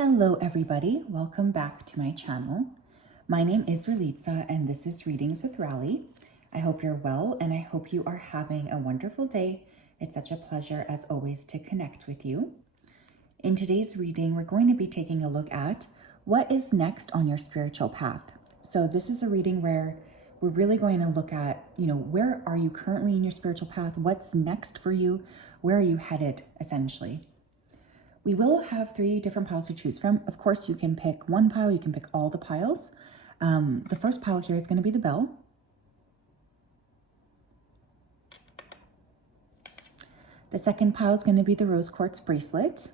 Hello everybody, welcome back to my channel. My name is Ralitza and this is Readings with Rali. I hope you're well and I hope you are having a wonderful day. It's such a pleasure as always to connect with you. In today's reading, we're going to be taking a look at what is next on your spiritual path. So this is a reading where we're really going to look at, where are you currently in your spiritual path? What's next for you? Where are you headed essentially? We will have 3 different piles to choose from. Of course, you can pick one pile, you can pick all the piles. The first pile here is going to be the bell. The second pile is going to be the rose quartz bracelet.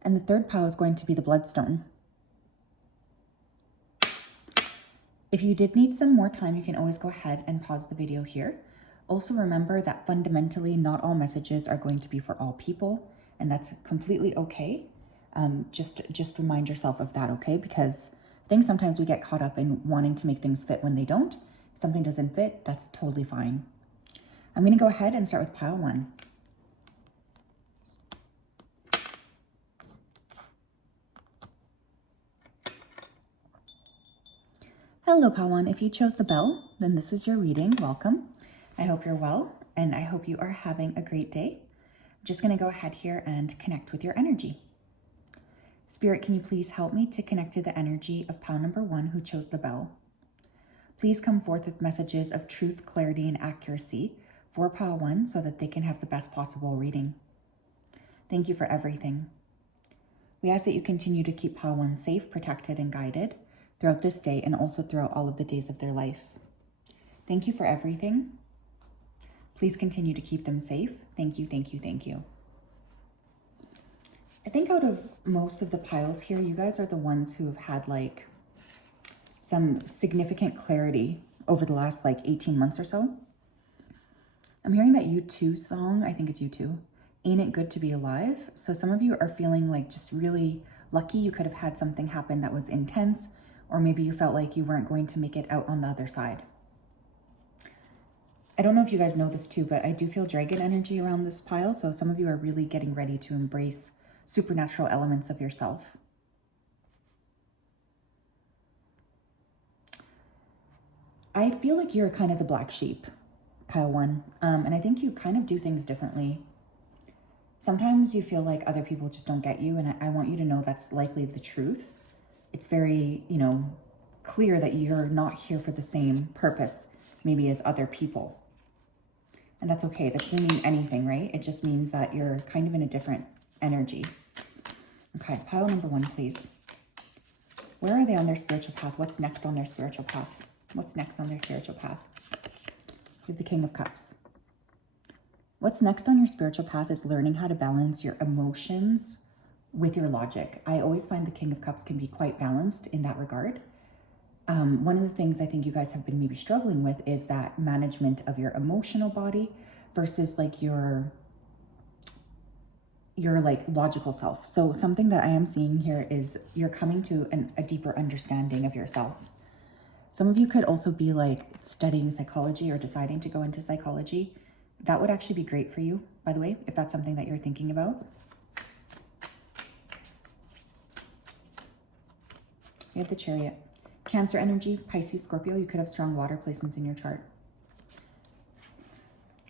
And the third pile is going to be the bloodstone. If you did need some more time, you can always go ahead and pause the video here. Also remember that fundamentally not all messages are going to be for all people, and that's completely okay. Just remind yourself of that, okay? Because I think sometimes we get caught up in wanting to make things fit when they don't. If something doesn't fit, that's totally fine. I'm going to go ahead and start with pile 1. Hello, pile 1. If you chose the bell, then this is your reading. Welcome. I hope you're well, and I hope you are having a great day. I'm just going to go ahead here and connect with your energy. Spirit, can you please help me to connect to the energy of pile number 1 who chose the bell? Please come forth with messages of truth, clarity, and accuracy for pile 1 so that they can have the best possible reading. Thank you for everything. We ask that you continue to keep pile 1 safe, protected, and guided throughout this day and also throughout all of the days of their life. Thank you for everything. Please continue to keep them safe. Thank you, thank you, thank you. I think out of most of the piles here, you guys are the ones who have had like some significant clarity over the last 18 months or so. I'm hearing that U2 song, I think it's U2, Ain't It Good to Be Alive? So some of you are feeling like just really lucky. You could have had something happen that was intense, or maybe you felt like you weren't going to make it out on the other side. I don't know if you guys know this too, but I do feel dragon energy around this pile. So some of you are really getting ready to embrace supernatural elements of yourself. I feel like you're kind of the black sheep, pile 1. And I think you kind of do things differently. Sometimes you feel like other people just don't get you. And I want you to know that's likely the truth. It's very, clear that you're not here for the same purpose maybe as other people. And that's okay. That doesn't mean anything, right? It just means that you're kind of in a different energy. Okay, pile number 1, please. Where are they on their spiritual path? What's next on their spiritual path? What's next on their spiritual path? We have the King of Cups. What's next on your spiritual path is learning how to balance your emotions with your logic. I always find the King of Cups can be quite balanced in that regard. One of the things I think you guys have been maybe struggling with is that management of your emotional body versus your logical self. So something that I am seeing here is you're coming to a deeper understanding of yourself. Some of you could also be studying psychology or deciding to go into psychology. That would actually be great for you, by the way, if that's something that you're thinking about. We have the Chariot. Cancer energy, Pisces, Scorpio, you could have strong water placements in your chart.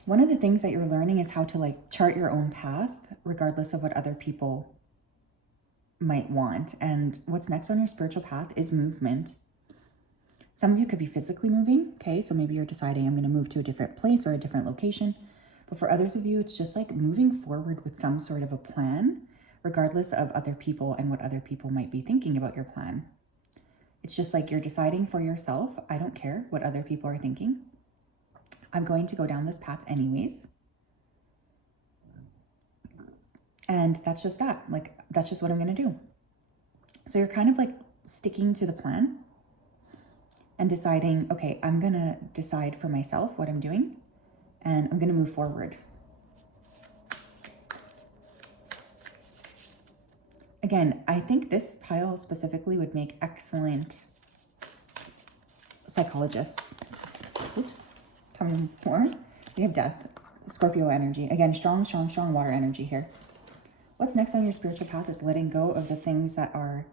One of the things that you're learning is how to chart your own path, regardless of what other people might want. And what's next on your spiritual path is movement. Some of you could be physically moving, okay? So maybe you're deciding I'm gonna move to a different place or a different location. But for others of you, it's just moving forward with some sort of a plan, regardless of other people and what other people might be thinking about your plan. It's just you're deciding for yourself. I don't care what other people are thinking. I'm going to go down this path anyways. And that's just that. That's just what I'm going to do. So you're kind of sticking to the plan and deciding, okay, I'm going to decide for myself what I'm doing and I'm going to move forward. Again, I think this pile specifically would make excellent psychologists. Oops, tell me more. We have Death, Scorpio energy. Again, strong water energy here. What's next on your spiritual path is letting go of the things that are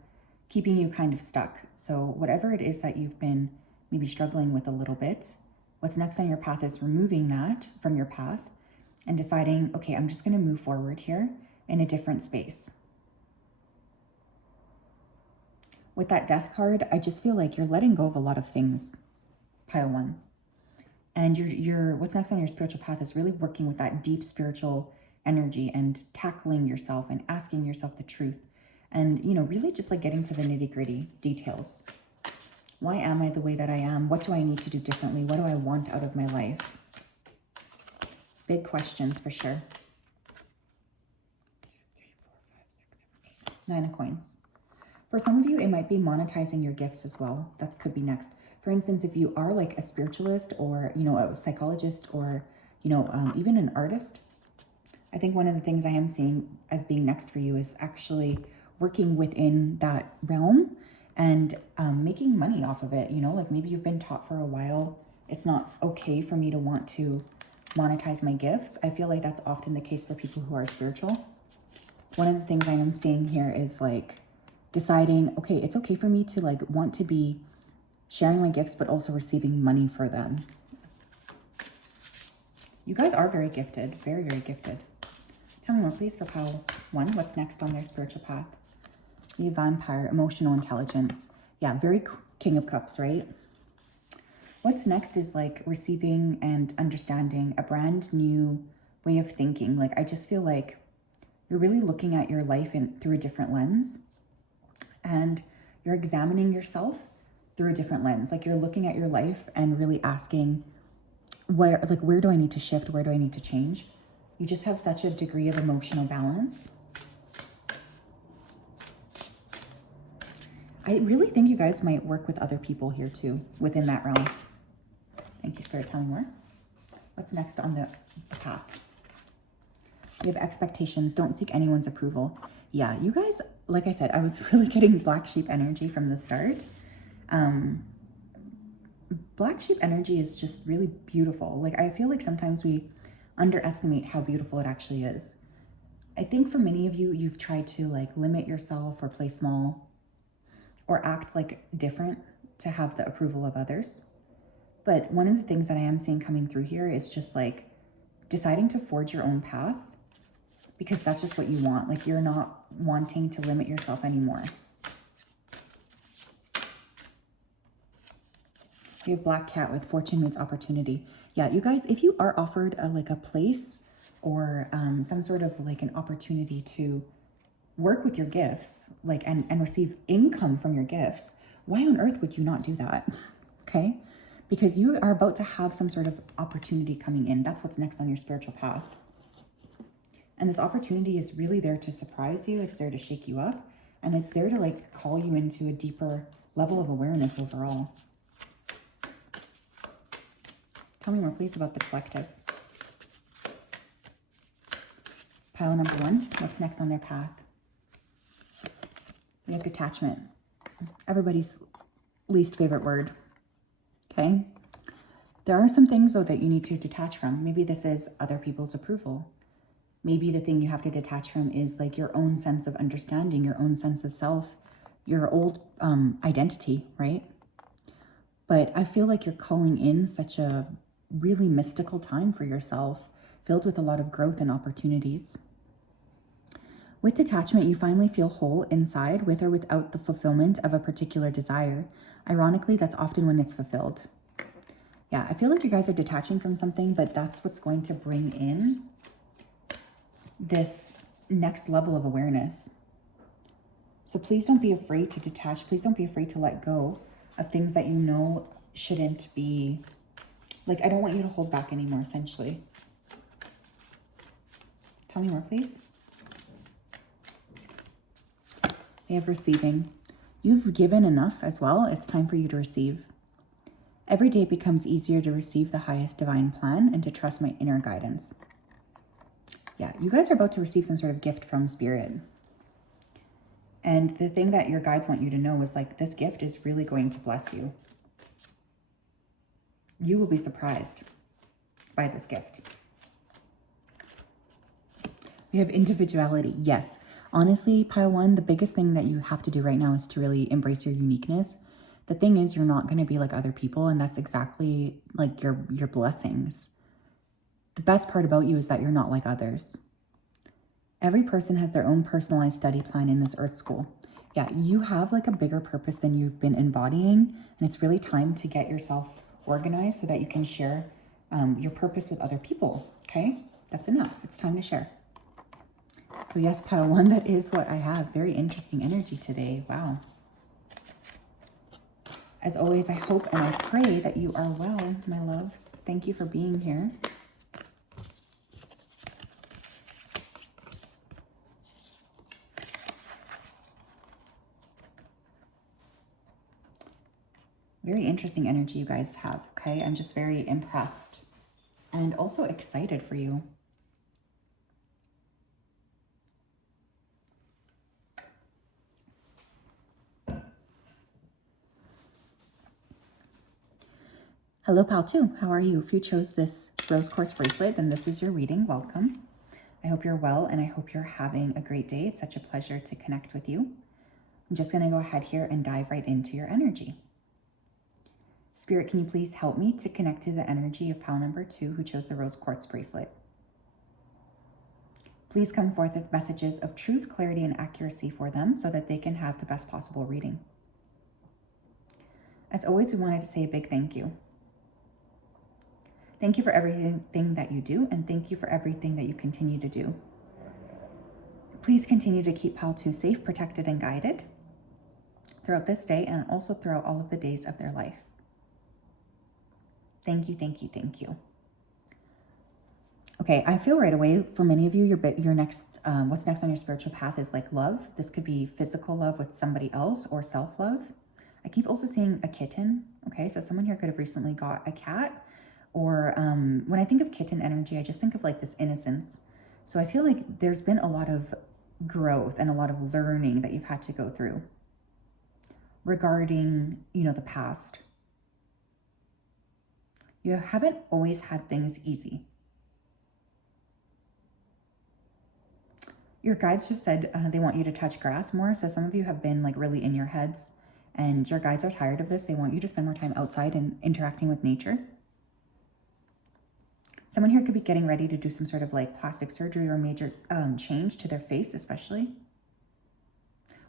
keeping you kind of stuck. So whatever it is that you've been maybe struggling with a little bit, what's next on your path is removing that from your path and deciding, okay, I'm just going to move forward here in a different space. With that death card, I just feel like you're letting go of a lot of things, pile one. And you're what's next on your spiritual path is really working with that deep spiritual energy and tackling yourself and asking yourself the truth. And, you know, really just like getting to the nitty-gritty details. Why am I the way that I am? What do I need to do differently? What do I want out of my life? Big questions for sure. 9 of coins. For some of you, it might be monetizing your gifts as well. That could be next. For instance, if you are like a spiritualist or, you know, a psychologist or, you know, even an artist, I think one of the things I am seeing as being next for you is actually working within that realm and making money off of it. You know, like maybe you've been taught for a while, it's not okay for me to want to monetize my gifts. I feel like that's often the case for people who are spiritual. One of the things I am seeing here is like deciding, okay, it's okay for me to like want to be sharing my gifts, but also receiving money for them. You guys are very gifted, very, very gifted. Tell me more, please, for pile 1. What's next on their spiritual path? The vampire, emotional intelligence. Yeah, very King of Cups, right? What's next is like receiving and understanding a brand new way of thinking. Like, I just feel like you're really looking at your life through a different lens, and you're examining yourself through a different lens. Like, you're looking at your life and really asking, where do I need to shift? Where do I need to change? You just have such a degree of emotional balance. I really think you guys might work with other people here too, within that realm. Thank you, Spirit. Tell me more. What's next on the path? We have expectations. Don't seek anyone's approval. Yeah, you guys, like I said, I was really getting black sheep energy from the start. Black sheep energy is just really beautiful. Like, I feel like sometimes we underestimate how beautiful it actually is. I think for many of you, you've tried to like limit yourself or play small or act like different to have the approval of others. But one of the things that I am seeing coming through here is just like deciding to forge your own path, because that's just what you want. Like, you're not wanting to limit yourself anymore. We have Black Cat with fortune meets opportunity. Yeah, you guys, if you are offered a place or some sort of like an opportunity to work with your gifts, like and receive income from your gifts, why on earth would you not do that? Okay, because you are about to have some sort of opportunity coming in. That's what's next on your spiritual path. And this opportunity is really there to surprise you. It's there to shake you up, and it's there to like call you into a deeper level of awareness overall. Tell me more, please, about the collective. Pile number 1, what's next on their path? We have detachment. Everybody's least favorite word, okay? There are some things, though, that you need to detach from. Maybe this is other people's approval. Maybe the thing you have to detach from is like your own sense of understanding, your own sense of self, your old identity, right? But I feel like you're calling in such a really mystical time for yourself, filled with a lot of growth and opportunities. With detachment, you finally feel whole inside, with or without the fulfillment of a particular desire. Ironically, that's often when it's fulfilled. Yeah, I feel like you guys are detaching from something, but that's what's going to bring in this next level of awareness. So please don't be afraid to detach. Please don't be afraid to let go of things that you know shouldn't be. Like, I don't want you to hold back anymore, essentially. Tell me more, please. They have receiving. You've given enough as well. It's time for you to receive. Every day becomes easier to receive the highest divine plan and to trust my inner guidance. Yeah, you guys are about to receive some sort of gift from Spirit. And the thing that your guides want you to know is like, this gift is really going to bless you. You will be surprised by this gift. We have individuality. Yes. Honestly, pile one, the biggest thing that you have to do right now is to really embrace your uniqueness. The thing is, you're not going to be like other people, and that's exactly like your blessings. The best part about you is that you're not like others. Every person has their own personalized study plan in this Earth School. Yeah, you have like a bigger purpose than you've been embodying, and it's really time to get yourself organized so that you can share your purpose with other people, okay? That's enough. It's time to share. So yes, pile one, that is what I have. Very interesting energy today. Wow. As always, I hope and I pray that you are well, my loves. Thank you for being here. Very interesting energy you guys have, okay? I'm just very impressed and also excited for you. Hello, pal two. How are you? If you chose this rose quartz bracelet, then this is your reading. Welcome. I hope you're well and I hope you're having a great day. It's such a pleasure to connect with you. I'm just going to go ahead here and dive right into your energy. Spirit, can you please help me to connect to the energy of pal number 2 who chose the rose quartz bracelet? Please come forth with messages of truth, clarity, and accuracy for them so that they can have the best possible reading. As always, we wanted to say a big thank you. Thank you for everything that you do, and thank you for everything that you continue to do. Please continue to keep pal 2 safe, protected, and guided throughout this day and also throughout all of the days of their life. Thank you, thank you, thank you. Okay, I feel right away for many of you, your next, what's next on your spiritual path is like love. This could be physical love with somebody else or self-love. I keep also seeing a kitten. Okay, so someone here could have recently got a cat, or when I think of kitten energy, I just think of like this innocence. So I feel like there's been a lot of growth and a lot of learning that you've had to go through regarding, the past. You haven't always had things easy. Your guides just said they want you to touch grass more. So some of you have been like really in your heads and your guides are tired of this. They want you to spend more time outside and interacting with nature. Someone here could be getting ready to do some sort of like plastic surgery or major change to their face, especially.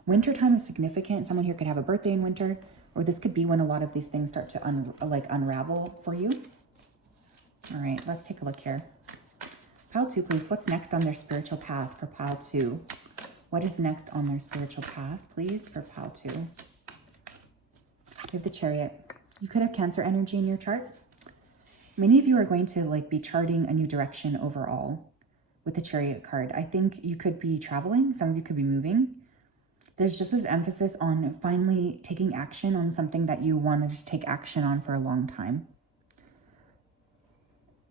Wintertime is significant. Someone here could have a birthday in winter, or this could be when a lot of these things start to unravel for you. All right, let's take a look here. Pile 2, please. What's next on their spiritual path for pile 2? What is next on their spiritual path, please, for pile 2? We have the Chariot. You could have Cancer energy in your chart. Many of you are going to be charting a new direction overall with the Chariot card. I think you could be traveling. Some of you could be moving. There's just this emphasis on finally taking action on something that you wanted to take action on for a long time.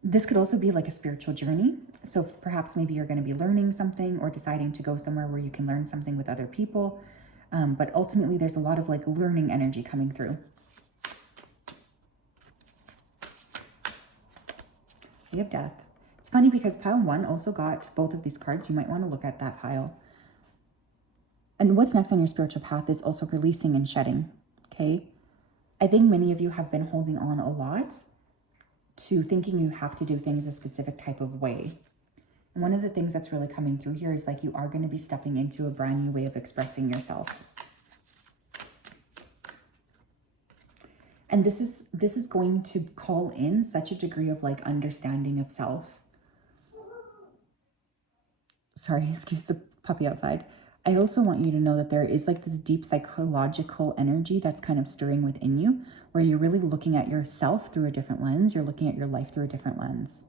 This could also be like a spiritual journey. So perhaps maybe you're going to be learning something or deciding to go somewhere where you can learn something with other people. But ultimately, there's a lot of learning energy coming through. We have Death. It's funny because pile 1 also got both of these cards. You might want to look at that pile. And what's next on your spiritual path is also releasing and shedding, okay? I think many of you have been holding on a lot to thinking you have to do things a specific type of way. And one of the things that's really coming through here is you are going to be stepping into a brand new way of expressing yourself. And this is going to call in such a degree of understanding of self. Sorry, excuse the puppy outside. I also want you to know that there is this deep psychological energy that's kind of stirring within you, where you're really looking at yourself through a different lens. You're looking at your life through a different lens.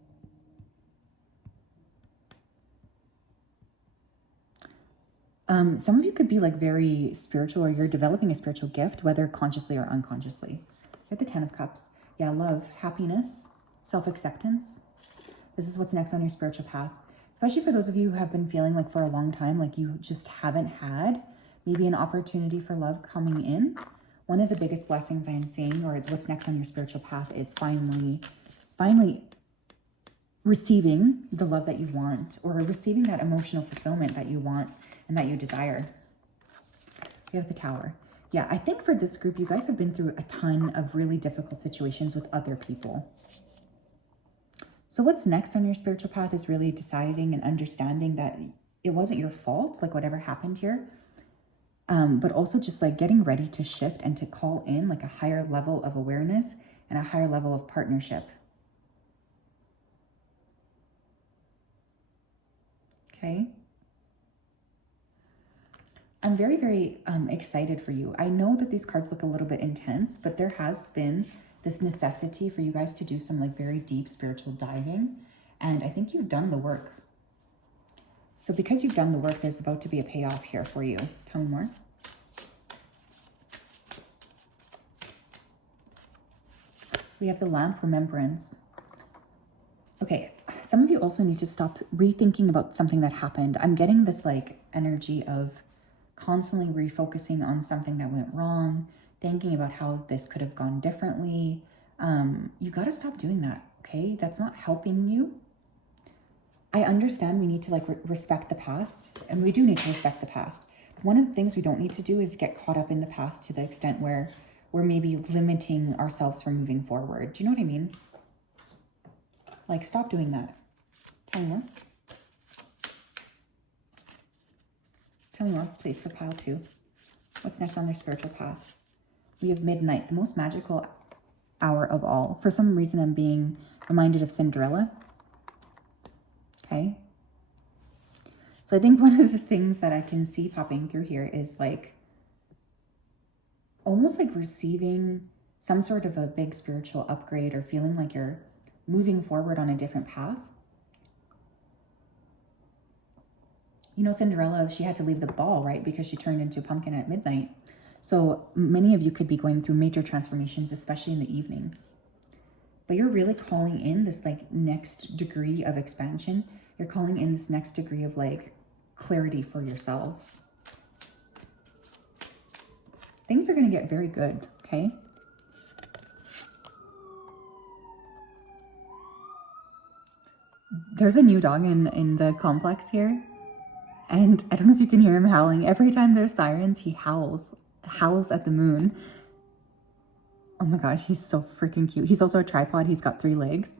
Some of you could be very spiritual, or you're developing a spiritual gift, whether consciously or unconsciously. At the 10 of Cups. Yeah, love, happiness, self-acceptance. This is what's next on your spiritual path. Especially for those of you who have been feeling for a long time, you just haven't had maybe an opportunity for love coming in. One of the biggest blessings I'm seeing, or what's next on your spiritual path, is finally receiving the love that you want, or receiving that emotional fulfillment that you want and that you desire. We have the Tower. Yeah, I think for this group, you guys have been through a ton of really difficult situations with other people. So what's next on your spiritual path is really deciding and understanding that it wasn't your fault, like whatever happened here. But also just like getting ready to shift and to call in like a higher level of awareness and a higher level of partnership. Okay. I'm very, very excited for you. I know that these cards look a little bit intense, but there has been this necessity for you guys to do some like very deep spiritual diving. And I think you've done the work. So because you've done the work, there's about to be a payoff here for you. Tell me more. We have the Lamp, Remembrance. Okay, some of you also need to stop rethinking about something that happened. I'm getting this like energy of constantly refocusing on something that went wrong, thinking about how this could have gone differently. You got to stop doing that, okay? That's not helping you. I understand we need to like respect the past, and we do need to respect the past. One of the things we don't need to do is get caught up in the past to the extent where we're maybe limiting ourselves from moving forward. Do you know what I mean? Like, stop doing that. Tell me more. Tell me more, please, for pile 2. What's next on their spiritual path? We have Midnight, the most magical hour of all. For some reason, I'm being reminded of Cinderella. Okay. So I think one of the things that I can see popping through here is like, almost like receiving some sort of a big spiritual upgrade, or feeling like you're moving forward on a different path. You know, Cinderella, she had to leave the ball, right? Because she turned into a pumpkin at midnight. So many of you could be going through major transformations, especially in the evening. But you're really calling in this like next degree of expansion. You're calling in this next degree of like clarity for yourselves. Things are going to get very good, okay? There's a new dog in the complex here. And I don't know if you can hear him howling. Every time there's sirens, he howls at the moon. Oh my gosh, he's so freaking cute. He's also a tripod. He's got 3 legs.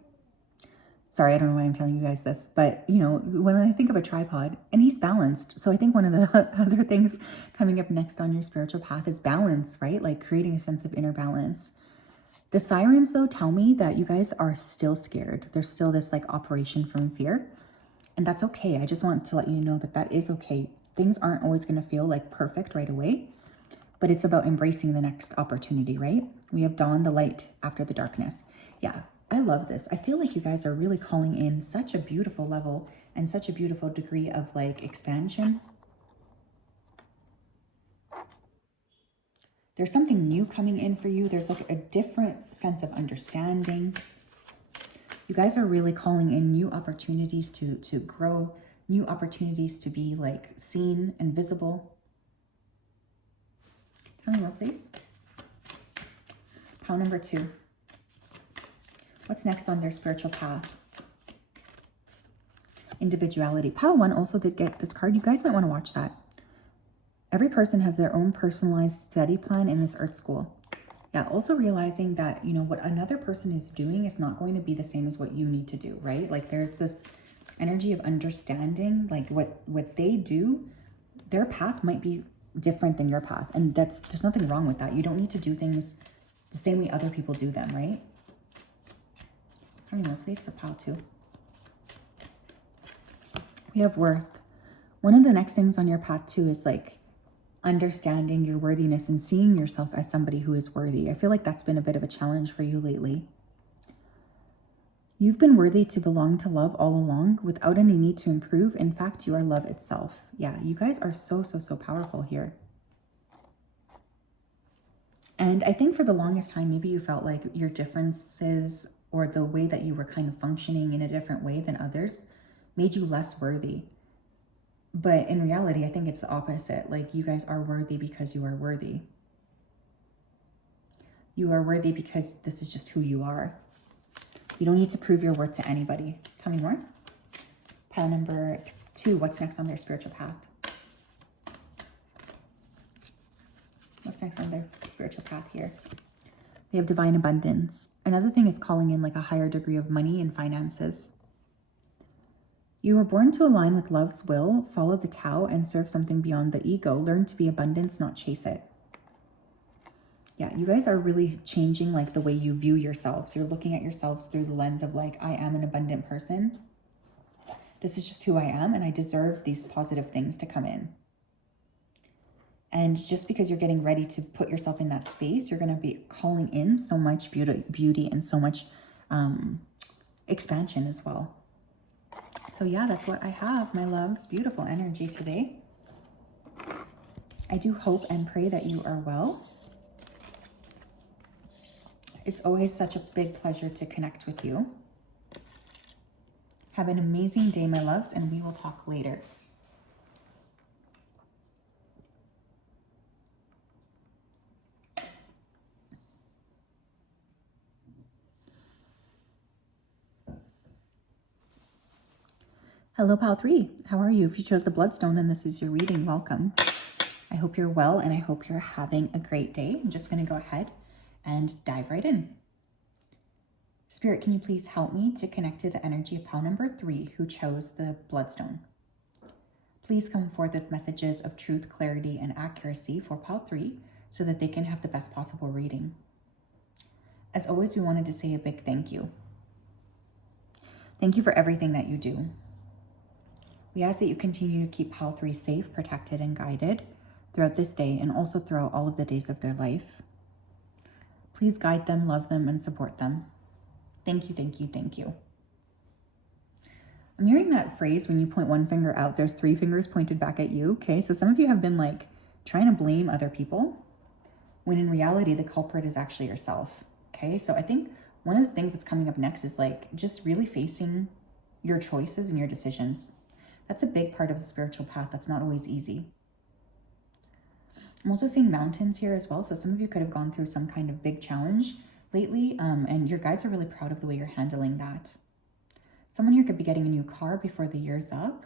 Sorry, I don't know why I'm telling you guys this, but you know, when I think of a tripod, and he's balanced. So I think one of the other things coming up next on your spiritual path is balance, right? Like creating a sense of inner balance. The sirens though tell me that you guys are still scared. There's still this like operation from fear, and that's okay. I just want to let you know that that is okay. Things aren't always going to feel like perfect right away, but it's about embracing the next opportunity, right? We have dawn, the light after the darkness. Yeah. I love this. I feel like you guys are really calling in such a beautiful level and such a beautiful degree of like expansion. There's something new coming in for you. There's like a different sense of understanding. You guys are really calling in new opportunities to grow, new opportunities to be like seen and visible. Tell me more, please. Pile number 2. What's next on their spiritual path? Individuality. Pile 1 also did get this card. You guys might want to watch that. Every person has their own personalized study plan in this earth school. Yeah, also realizing that, you know, what another person is doing is not going to be the same as what you need to do, right? Like there's this energy of understanding, like what they do, their path might be different than your path. And there's nothing wrong with that. You don't need to do things the same way other people do them, right? How many more, please, for pile 2? We have worth. One of the next things on your path too is like understanding your worthiness and seeing yourself as somebody who is worthy. I feel like that's been a bit of a challenge for you lately. You've been worthy to belong to love all along without any need to improve. In fact, you are love itself. Yeah, you guys are so powerful here. And I think for the longest time, maybe you felt like your differences or the way that you were kind of functioning in a different way than others made you less worthy. But in reality, I think it's the opposite. Like you guys are worthy because you are worthy. You are worthy because this is just who you are. You don't need to prove your worth to anybody. Tell me more. Pile number 2, what's next on their spiritual path? What's next on their spiritual path here? They have divine abundance. Another thing is calling in like a higher degree of money and finances. You were born to align with love's will, follow the Tao, and serve something beyond the ego. Learn to be abundance, not chase it. Yeah, you guys are really changing like the way you view yourselves. You're looking at yourselves through the lens of like, I am an abundant person. This is just who I am, and I deserve these positive things to come in. And just because you're getting ready to put yourself in that space, you're going to be calling in so much beauty and so much expansion as well. So yeah, that's what I have, my loves. Beautiful energy today. I do hope and pray that you are well. It's always such a big pleasure to connect with you. Have an amazing day, my loves, and we will talk later. Hello, Pile 3. How are you? If you chose the Bloodstone, then this is your reading. Welcome. I hope you're well, and I hope you're having a great day. I'm just going to go ahead and dive right in. Spirit, can you please help me to connect to the energy of Pile number 3 who chose the Bloodstone? Please come forth with messages of truth, clarity, and accuracy for Pile 3 so that they can have the best possible reading. As always, we wanted to say a big thank you. Thank you for everything that you do. We ask that you continue to keep Pile 3 safe, protected, and guided throughout this day and also throughout all of the days of their life. Please guide them, love them, and support them. Thank you, thank you, thank you. I'm hearing that phrase, when you point one finger out, there's 3 fingers pointed back at you. Okay, so some of you have been like trying to blame other people when in reality, the culprit is actually yourself. Okay, so I think one of the things that's coming up next is like just really facing your choices and your decisions. That's a big part of the spiritual path. That's not always easy. I'm also seeing mountains here as well. So some of you could have gone through some kind of big challenge lately, and your guides are really proud of the way you're handling that. Someone here could be getting a new car before the year's up.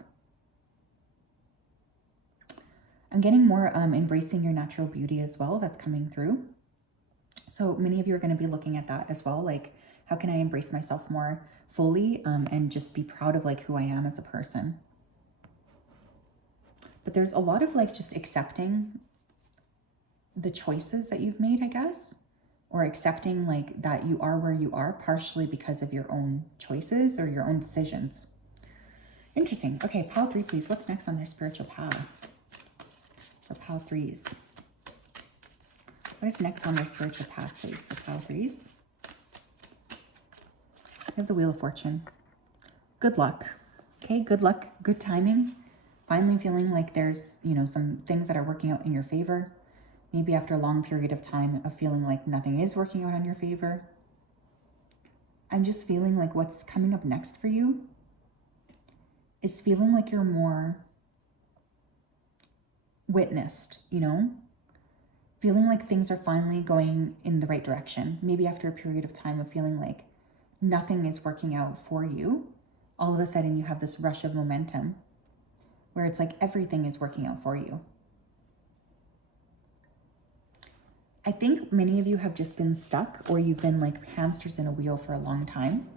I'm getting more embracing your natural beauty as well. That's coming through. So many of you are going to be looking at that as well. Like, how can I embrace myself more fully and just be proud of like who I am as a person? But there's a lot of like just accepting the choices that you've made, I guess, or accepting like that you are where you are partially because of your own choices or your own decisions. Interesting. Okay, Pile 3, please. What's next on their spiritual path for Pile 3s? What is next on their spiritual path, please, for Pile 3s? I have the Wheel of Fortune. Good luck. Okay, good luck, good timing. Finally feeling like there's, you know, some things that are working out in your favor. Maybe after a long period of time of feeling like nothing is working out on your favor. I'm just feeling like what's coming up next for you is feeling like you're more witnessed, you know? Feeling like things are finally going in the right direction. Maybe after a period of time of feeling like nothing is working out for you, all of a sudden you have this rush of momentum where it's like everything is working out for you. I think many of you have just been stuck, or you've been like hamsters in a wheel for a long time.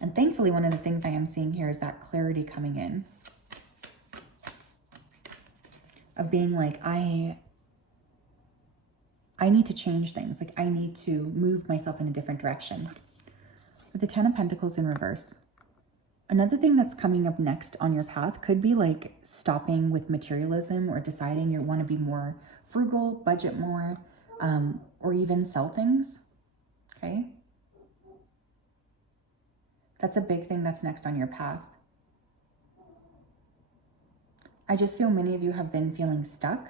And thankfully, one of the things I am seeing here is that clarity coming in. Of being like, I need to change things. Like I need to move myself in a different direction. With the 10 of Pentacles in reverse. Another thing that's coming up next on your path could be like stopping with materialism or deciding you want to be more frugal, budget more, or even sell things. Okay. That's a big thing that's next on your path. I just feel many of you have been feeling stuck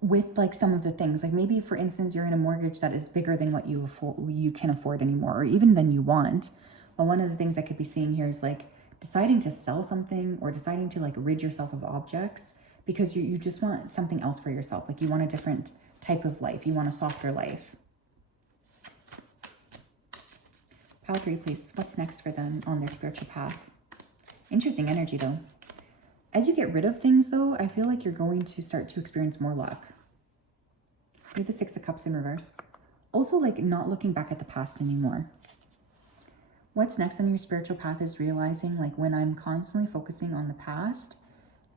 with like some of the things, like maybe for instance, you're in a mortgage that is bigger than what you can afford anymore, or even than you want. But one of the things I could be seeing here is like deciding to sell something or deciding to like rid yourself of objects because you just want something else for yourself. Like you want a different type of life. You want a softer life. Pile 3, please. What's next for them on their spiritual path? Interesting energy, though. As you get rid of things, though, I feel like you're going to start to experience more luck. We have the 6 of Cups in reverse. Also, like, not looking back at the past anymore. What's next on your spiritual path is realizing, like, when I'm constantly focusing on the past,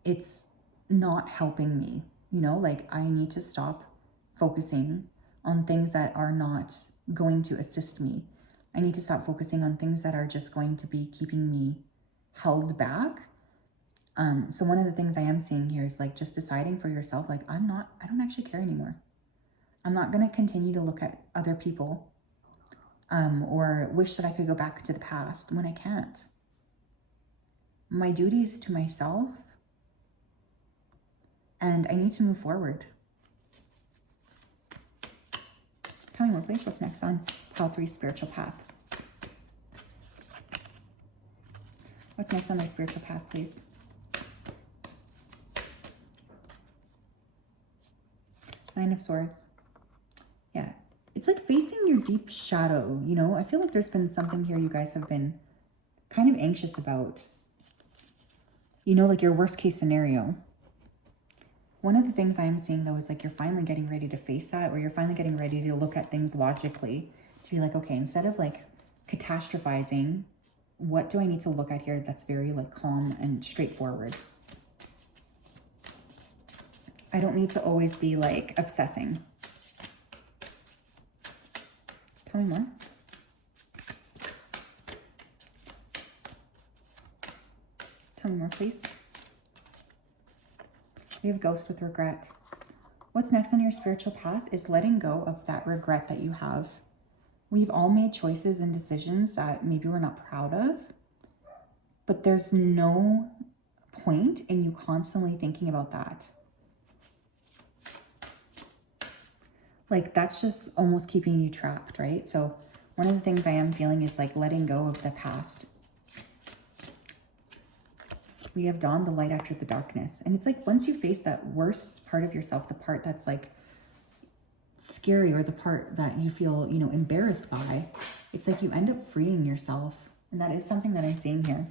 it's not helping me. You know, like, I need to stop focusing on things that are not going to assist me. I need to stop focusing on things that are just going to be keeping me held back. So one of the things I am seeing here is like just deciding for yourself, like, I don't actually care anymore. I'm not going to continue to look at other people or wish that I could go back to the past when I can't. My duty is to myself, and I need to move forward. Tell me more, please. What's next on Pile 3 spiritual path? What's next on their spiritual path, please? Nine of Swords. Yeah, it's like facing your deep shadow, you know? I feel like there's been something here you guys have been kind of anxious about. You know, like your worst case scenario. One of the things I am seeing, though, is like you're finally getting ready to face that, or you're finally getting ready to look at things logically, to be like, okay, instead of like catastrophizing, what do I need to look at here that's very like calm and straightforward? I don't need to always be like obsessing. Tell me more. Tell me more, please. We have Ghost with regret. What's next on your spiritual path is letting go of that regret that you have. We've all made choices and decisions that maybe we're not proud of, but there's no point in you constantly thinking about that. Like, that's just almost keeping you trapped, right? So one of the things I am feeling is like letting go of the past. We have dawned the light after the darkness. And it's like once you face that worst part of yourself, the part that's like scary or the part that you feel, you know, embarrassed by, it's like you end up freeing yourself. And that is something that I'm seeing here.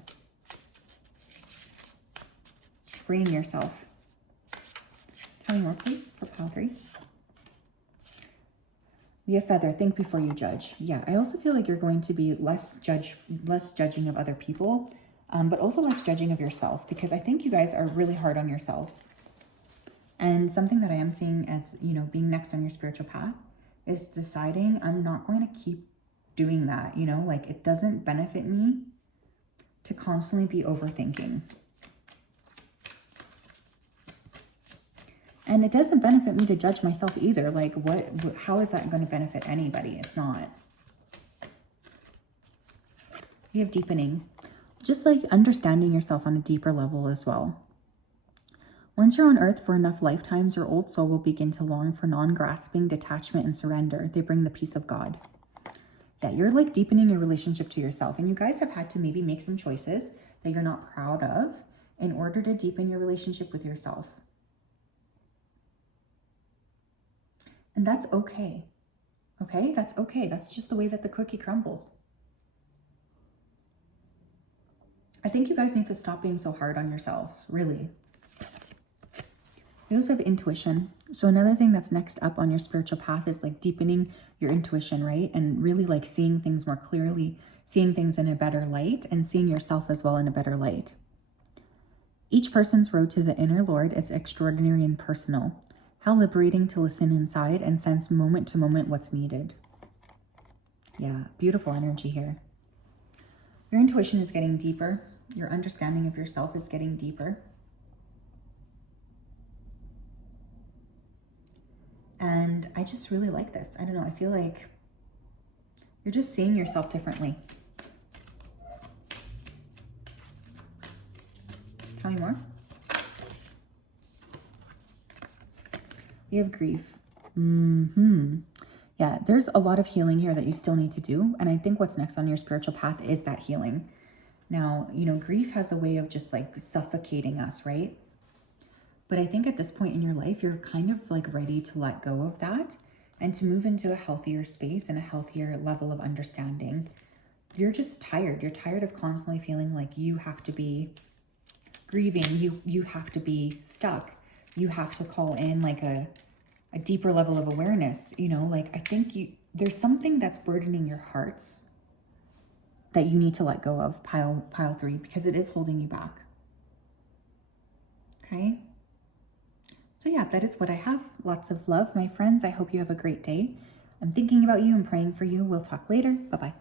Freeing yourself. Tell me more, please, for Pile 3. We have Feather. Think before you judge. Yeah, I also feel like you're going to be less judging of other people, but also less judging of yourself, because I think you guys are really hard on yourself. And something that I am seeing as, you know, being next on your spiritual path is deciding I'm not going to keep doing that, you know, like it doesn't benefit me to constantly be overthinking. And it doesn't benefit me to judge myself either. Like how is that going to benefit anybody? It's not. We have deepening. Just like understanding yourself on a deeper level as well. Once you're on earth for enough lifetimes, your old soul will begin to long for non-grasping, detachment, and surrender. They bring the peace of God. Yeah, you're like deepening your relationship to yourself. And you guys have had to maybe make some choices that you're not proud of in order to deepen your relationship with yourself. And that's okay. Okay, that's okay. That's just the way that the cookie crumbles. I think you guys need to stop being so hard on yourselves, really. We also have intuition. So another thing that's next up on your spiritual path is like deepening your intuition, right? And really like seeing things more clearly, seeing things in a better light, and seeing yourself as well in a better light. Each person's road to the inner Lord is extraordinary and personal. How liberating to listen inside and sense moment to moment what's needed. Yeah, beautiful energy here. Your intuition is getting deeper. Your understanding of yourself is getting deeper. And I just really like this. I don't know. I feel like you're just seeing yourself differently. Tell me more. We have grief. Yeah, there's a lot of healing here that you still need to do. And I think what's next on your spiritual path is that healing. Now, you know, grief has a way of just like suffocating us, right? But I think at this point in your life, you're kind of like ready to let go of that and to move into a healthier space and a healthier level of understanding. you're just tired. You're tired of constantly feeling like you have to be grieving. You have to be stuck. You have to call in like a deeper level of awareness, you know, like I think there's something that's burdening your hearts that you need to let go of, pile 3, because it is holding you back. Okay. So yeah, that is what I have. Lots of love, my friends. I hope you have a great day. I'm thinking about you and praying for you. We'll talk later. Bye-bye.